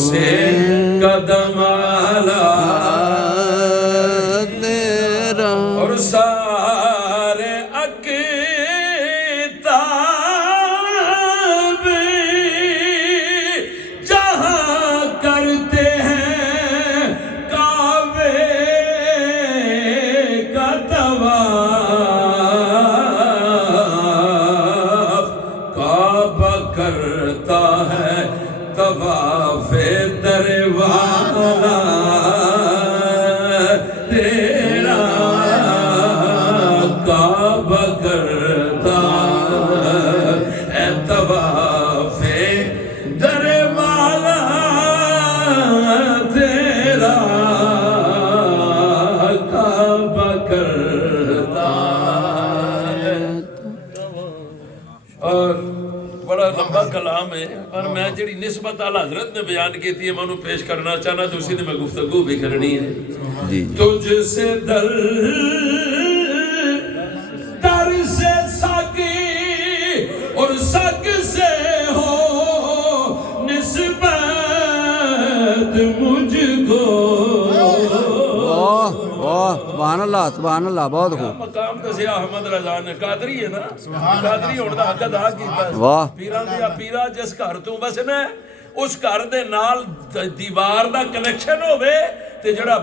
سے قدم آلہ تیرا اور سارے اکتاب جہاں کرتے ہیں کعبے کا طواف کعبہ کرتا ہے طواف در والا تیرا کعبہ کرتا ہے طواف در والا تیرا کعبہ کرتا ہے۔ اور بڑا لمبا کلام ہے اور میں جڑی نسبت اعلیٰ حضرت نے بیان کی تھی میں انہوں پیش کرنا چاہنا تو اسی نے میں گفتگو بھی کرنی ہے۔ جی تجھ سے در در سے ساکی اور سک سے ہو نسبت مجھ کو۔ واہ واہ سبحان اللہ سبحان اللہ بہت خوب مقام تے سیاہ احمد رضا نے قادری ہے نا قادری ہونے دا حق ادا کیتا واہ پیراں دیا پیرا جس گھر تو وسنا اس گھر دے نال دیوار دا کنیکشن ہوے تے جڑا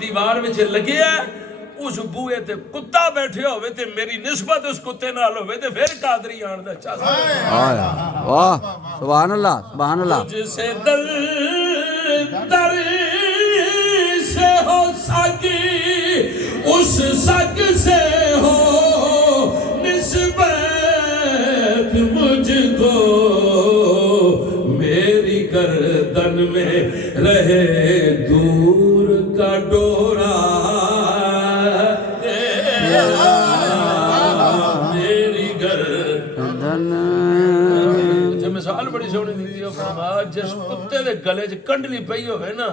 دیوار وچ لگیا اس بوئے تے کتا بیٹھے ہوے تے میری نسبت اس کتے نال ہوے تے پھر قادری آن دا چا واہ سبحان اللہ سبحان اللہ تجھ سے در در سے ہو سکی اس سک سے ہو نسبت مجھ کو میری گردن میں رہے دور کا ڈورا میری گردن مثال بڑی سونی دیتی ہے فرمایا جس کتے دے گلے چ کنڈلی پئی ہوئے نا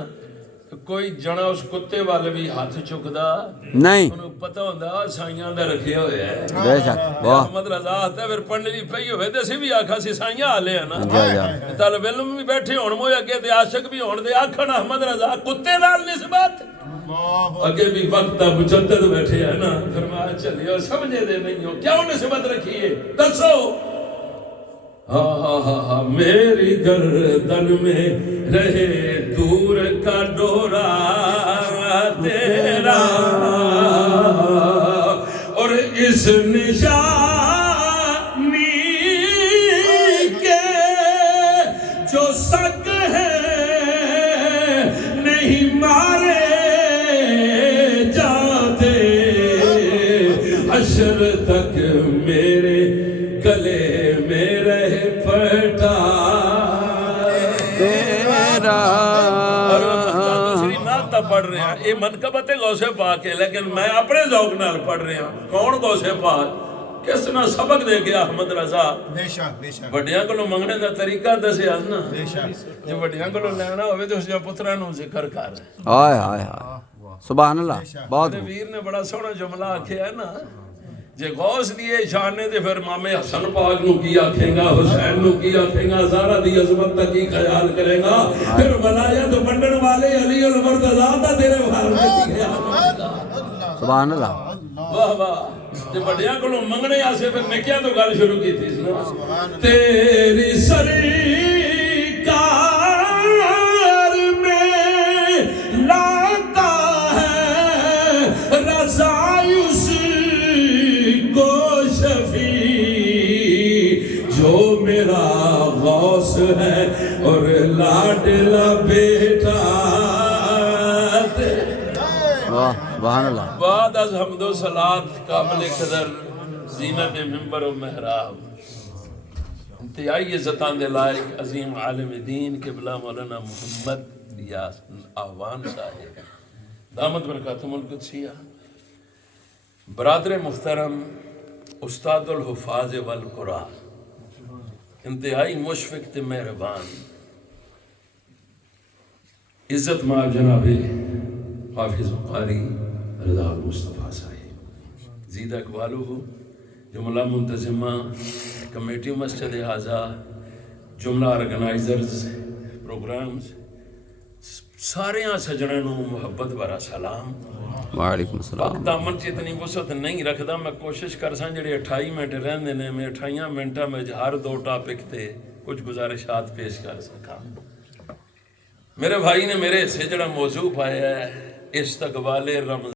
کوئی جنا اس کتے والے بھی ہاتھ چکدا نہیں انہوں پتہ ہوندا سائیاں دے رکھے ہوئے ہیں بے شک واہ احمد رضا آتا ہے پھر پنڈلی پئی ہوئے تے اسی بھی آکھا سی سائیاں آلے ہیں نا جا جا طالب علم بھی بیٹھے ہون مویا کے تے عاشق بھی ہون دے آکھن احمد رضا کتے نال نسبت اگے بھی وقت مجدد بیٹھے ہیں نا فرمایا چلیو سمجھے دے نہیں ہو کیوں نسبت رکھی ہے دسو ہاں میری گردن میں رہے دور کا ڈورا تیرا اور اس نشانی کے جو سک ہے نہیں مارے جاتے حشر تک میرے گلے میں رہ پھٹا تیرا دوسری نعت پڑھ رہے ہیں یہ منقبت غوث پاک ہے لیکن میں اپنے ذوق نال پڑھ رہا ہوں کون غوث پاک کس نے سبق دے گیا احمد رضا بڑیاں کو منگنے دا طریقہ دسیا نا جو بڑیاں کو لینا ہوئے تو اس جا پترا نو ذکر کر ہائے ہائے ہائے سبحان اللہ بہت خوب ویر نے بڑا سونا جملہ آکھیا ہے نا جے غوث دیے شانے دے پھر امام حسن پاک نو کی آکھیں گا حسین نو کی آکھیں گا زہرا دی عظمت تک کی خیال کرے گا پھر ولایت بنڈن والے علی المرتضی دا تیرے بارے میں کی خیال کرے گا سبحان اللہ واہ واہ تے بڑیاں کولوں منگنے آسے پھر نکیاں تو گل شروع کی تھی نا تیری سرکار میں لاتا ہے رضائی اس کو شفیع جو میرا غوث ہے اور لاڈلا بیٹا واہ سبحان اللہ بعد از حمد و صلات قابل قدر زینت ممبر و محراب انتہائی عزتاں دے لائق عظیم عالم دین قبلہ مولانا محمد الیاس آہوان صاحب دامت برکاتہم القدسیہ برادر محترم استاد الحفاظ والقرآن انتہائی مشفق تے مہربان عزت مال جناب حافظ قاری رضا المصطفیٰ صاحب زیدہ اقبالو جملہ منتظمہ کمیٹی مسجد اعظہ جملہ آرگنائزرز پروگرامز سارے سجنا نو محبت بھرا سلام. وعلیکم السلام. وقت امن چ اتنی وسعت نہیں رکھدا. میں کوشش کرساں جڑے 28 منٹ رہندے نے میں 28 منٹاں میں ہر 2 ٹاپک تے کچھ گزارشات پیش کر سکاں. میرے بھائی نے میرے حصے جڑا موضوع پایا ہے استقبال رمضان